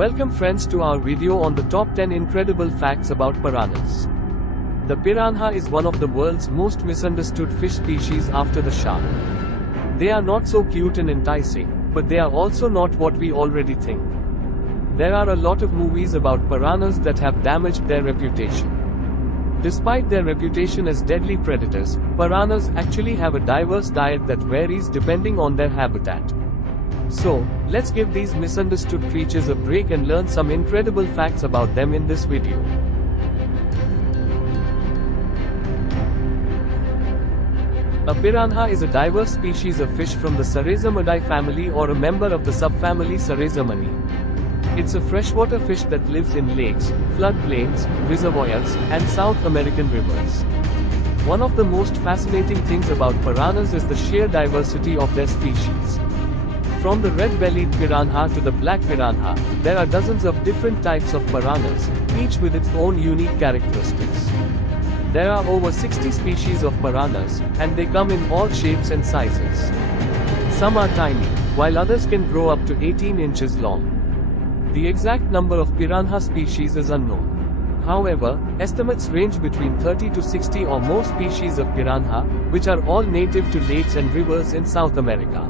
Welcome friends to our video on the top 10 incredible facts about piranhas. The piranha is one of the world's most misunderstood fish species after the shark. They are not so cute and enticing, but they are also not what we already think. There are a lot of movies about piranhas that have damaged their reputation. Despite their reputation as deadly predators, piranhas actually have a diverse diet that varies depending on their habitat. So, let's give these misunderstood creatures a break and learn some incredible facts about them in this video. A piranha is a diverse species of fish from the Sarasamidae family or a member of the subfamily Sarasamidae. It's a freshwater fish that lives in lakes, floodplains, reservoirs, and South American rivers. One of the most fascinating things about piranhas is the sheer diversity of their species. From the red-bellied piranha to the black piranha, there are dozens of different types of piranhas, each with its own unique characteristics. There are over 60 species of piranhas, and they come in all shapes and sizes. Some are tiny, while others can grow up to 18 inches long. The exact number of piranha species is unknown. However, estimates range between 30 to 60 or more species of piranha, which are all native to lakes and rivers in South America.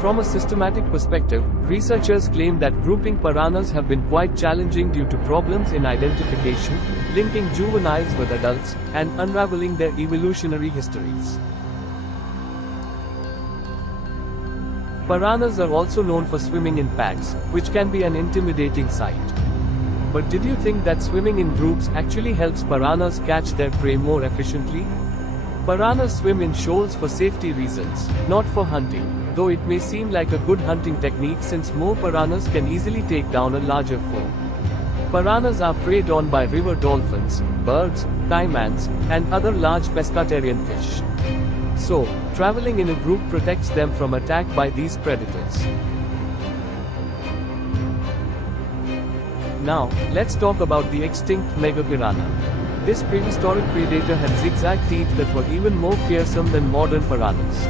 From a systematic perspective, researchers claim that grouping piranhas have been quite challenging due to problems in identification, linking juveniles with adults, and unraveling their evolutionary histories. Piranhas are also known for swimming in packs, which can be an intimidating sight. But did you think that swimming in groups actually helps piranhas catch their prey more efficiently? Piranhas swim in shoals for safety reasons, not for hunting, though it may seem like a good hunting technique since more piranhas can easily take down a larger foe. Piranhas are preyed on by river dolphins, birds, caimans, and other large pescatarian fish. So, traveling in a group protects them from attack by these predators. Now, let's talk about the extinct megapiranha. This prehistoric predator had zigzag teeth that were even more fearsome than modern piranhas.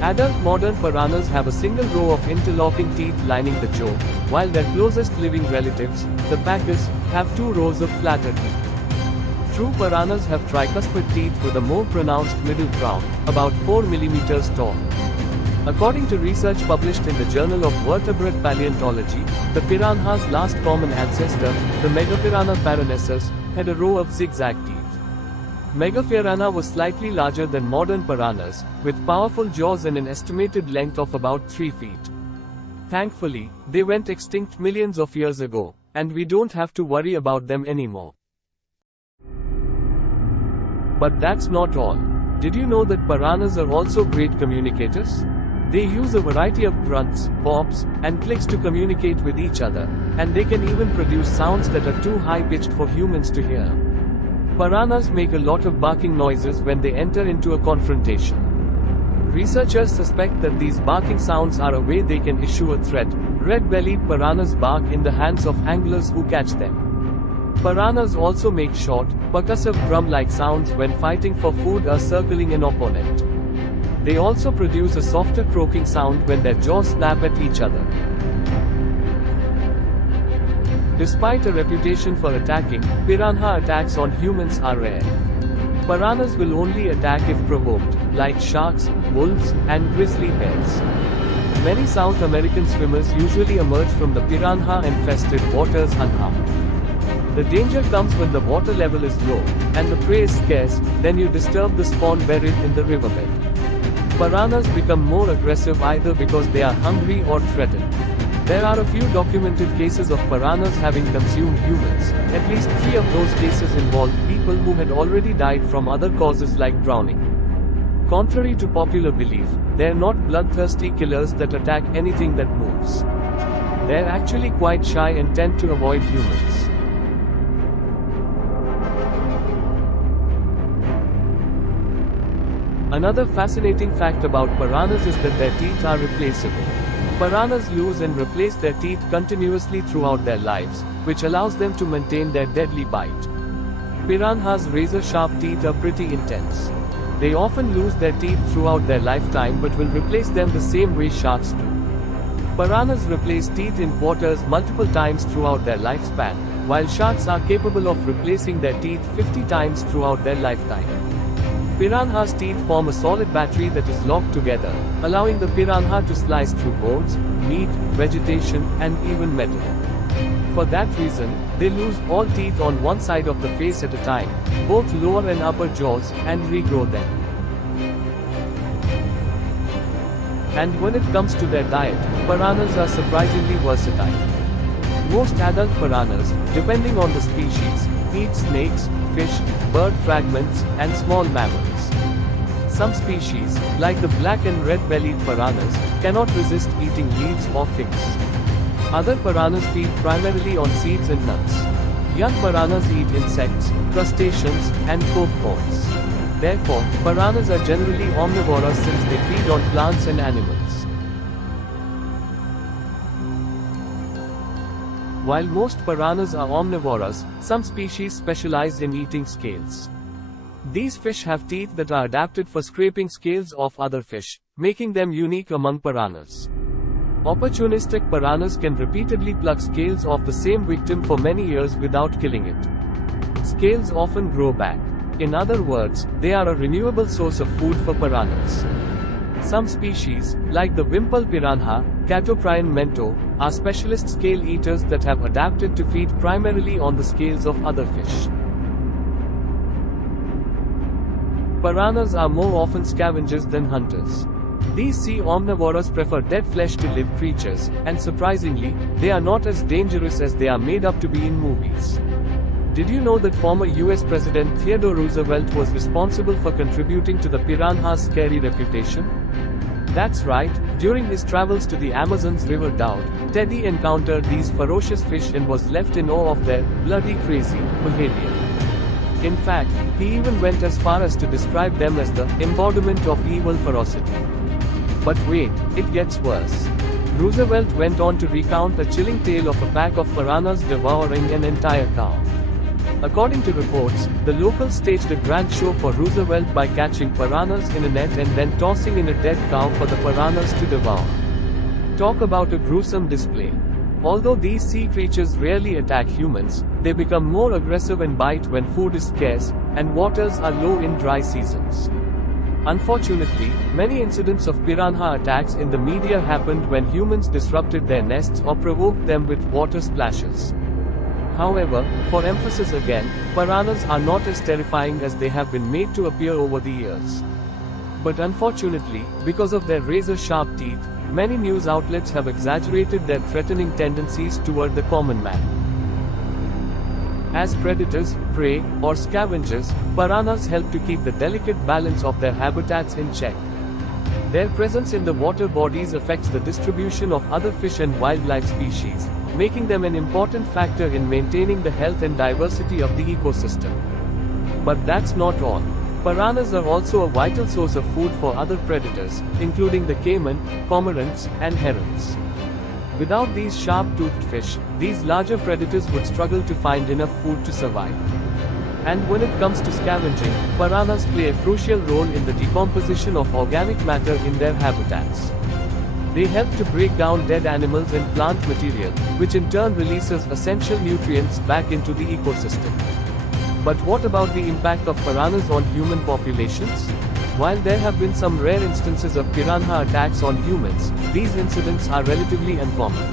Adult modern piranhas have a single row of interlocking teeth lining the jaw, while their closest living relatives, the pachyus, have two rows of flatter teeth. True piranhas have tricuspid teeth with a more pronounced middle crown, about 4 mm tall. According to research published in the Journal of Vertebrate Paleontology, the piranha's last common ancestor, the Megapiranha paranesus, had a row of zigzag teeth. Megapiranha was slightly larger than modern piranhas, with powerful jaws and an estimated length of about 3 feet. Thankfully, they went extinct millions of years ago, and we don't have to worry about them anymore. But that's not all. Did you know that piranhas are also great communicators? They use a variety of grunts, pops, and clicks to communicate with each other, and they can even produce sounds that are too high-pitched for humans to hear. Piranhas make a lot of barking noises when they enter into a confrontation. Researchers suspect that these barking sounds are a way they can issue a threat. Red-bellied piranhas bark in the hands of anglers who catch them. Piranhas also make short, percussive drum-like sounds when fighting for food or circling an opponent. They also produce a softer croaking sound when their jaws snap at each other. Despite a reputation for attacking, piranha attacks on humans are rare. Piranhas will only attack if provoked, like sharks, wolves, and grizzly bears. Many South American swimmers usually emerge from the piranha-infested waters unharmed. The danger comes when the water level is low, and the prey is scarce, then you disturb the spawn buried in the riverbed. Piranhas become more aggressive either because they are hungry or threatened. There are a few documented cases of piranhas having consumed humans. At least 3 of those cases involved people who had already died from other causes like drowning. Contrary to popular belief, they're not bloodthirsty killers that attack anything that moves. They're actually quite shy and tend to avoid humans. Another fascinating fact about piranhas is that their teeth are replaceable. Piranhas lose and replace their teeth continuously throughout their lives, which allows them to maintain their deadly bite. Piranhas' razor-sharp teeth are pretty intense. They often lose their teeth throughout their lifetime but will replace them the same way sharks do. Piranhas replace teeth in quarters multiple times throughout their lifespan, while sharks are capable of replacing their teeth 50 times throughout their lifetime. Piranha's teeth form a solid battery that is locked together, allowing the piranha to slice through bones, meat, vegetation, and even metal. For that reason, they lose all teeth on one side of the face at a time, both lower and upper jaws, and regrow them. And when it comes to their diet, piranhas are surprisingly versatile. Most adult piranhas, depending on the species, eat snakes, fish, bird fragments, and small mammals. Some species, like the black and red-bellied piranhas, cannot resist eating leaves or figs. Other piranhas feed primarily on seeds and nuts. Young piranhas eat insects, crustaceans, and corms. Therefore, piranhas are generally omnivorous since they feed on plants and animals. While most piranhas are omnivorous, some species specialize in eating scales. These fish have teeth that are adapted for scraping scales off other fish, making them unique among piranhas. Opportunistic piranhas can repeatedly pluck scales off the same victim for many years without killing it. Scales often grow back. In other words, they are a renewable source of food for piranhas. Some species, like the wimple piranha, Catoprion mento, are specialist scale eaters that have adapted to feed primarily on the scales of other fish. Piranhas are more often scavengers than hunters. These sea omnivores prefer dead flesh to live creatures, and surprisingly, they are not as dangerous as they are made up to be in movies. Did you know that former US President Theodore Roosevelt was responsible for contributing to the piranha's scary reputation? That's right, during his travels to the Amazon's river Doud, Teddy encountered these ferocious fish and was left in awe of their bloody crazy behavior. In fact, he even went as far as to describe them as the embodiment of evil ferocity. But wait, it gets worse. Roosevelt went on to recount a chilling tale of a pack of piranhas devouring an entire cow. According to reports, the locals staged a grand show for Roosevelt by catching piranhas in a net and then tossing in a dead cow for the piranhas to devour. Talk about a gruesome display. Although these sea creatures rarely attack humans, they become more aggressive and bite when food is scarce, and waters are low in dry seasons. Unfortunately, many incidents of piranha attacks in the media happened when humans disrupted their nests or provoked them with water splashes. However, for emphasis again, piranhas are not as terrifying as they have been made to appear over the years. But unfortunately, because of their razor-sharp teeth, many news outlets have exaggerated their threatening tendencies toward the common man. As predators, prey, or scavengers, piranhas help to keep the delicate balance of their habitats in check. Their presence in the water bodies affects the distribution of other fish and wildlife species, making them an important factor in maintaining the health and diversity of the ecosystem. But that's not all. Piranhas are also a vital source of food for other predators, including the caiman, cormorants, and herons. Without these sharp-toothed fish, these larger predators would struggle to find enough food to survive. And when it comes to scavenging, piranhas play a crucial role in the decomposition of organic matter in their habitats. They help to break down dead animals and plant material, which in turn releases essential nutrients back into the ecosystem. But what about the impact of piranhas on human populations? While there have been some rare instances of piranha attacks on humans, these incidents are relatively uncommon.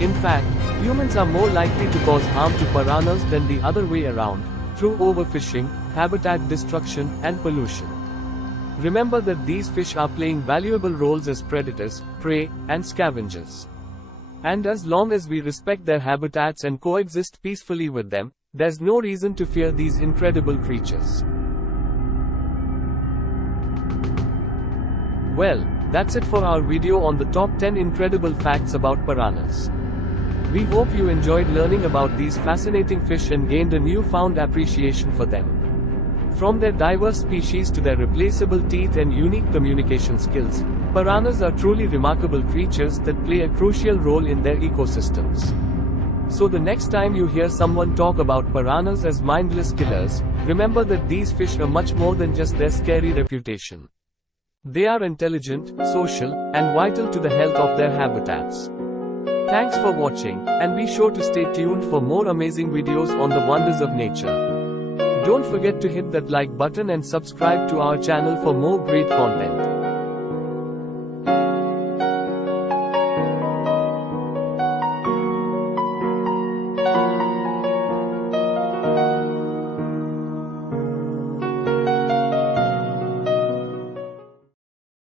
In fact, humans are more likely to cause harm to piranhas than the other way around, through overfishing, habitat destruction, and pollution. Remember that these fish are playing valuable roles as predators, prey, and scavengers. And as long as we respect their habitats and coexist peacefully with them, there's no reason to fear these incredible creatures. Well, that's it for our video on the top 10 incredible facts about piranhas. We hope you enjoyed learning about these fascinating fish and gained a newfound appreciation for them. From their diverse species to their replaceable teeth and unique communication skills, piranhas are truly remarkable creatures that play a crucial role in their ecosystems. So the next time you hear someone talk about piranhas as mindless killers, remember that these fish are much more than just their scary reputation. They are intelligent, social, and vital to the health of their habitats. Thanks for watching, and be sure to stay tuned for more amazing videos on the wonders of nature. Don't forget to hit that like button and subscribe to our channel for more great content.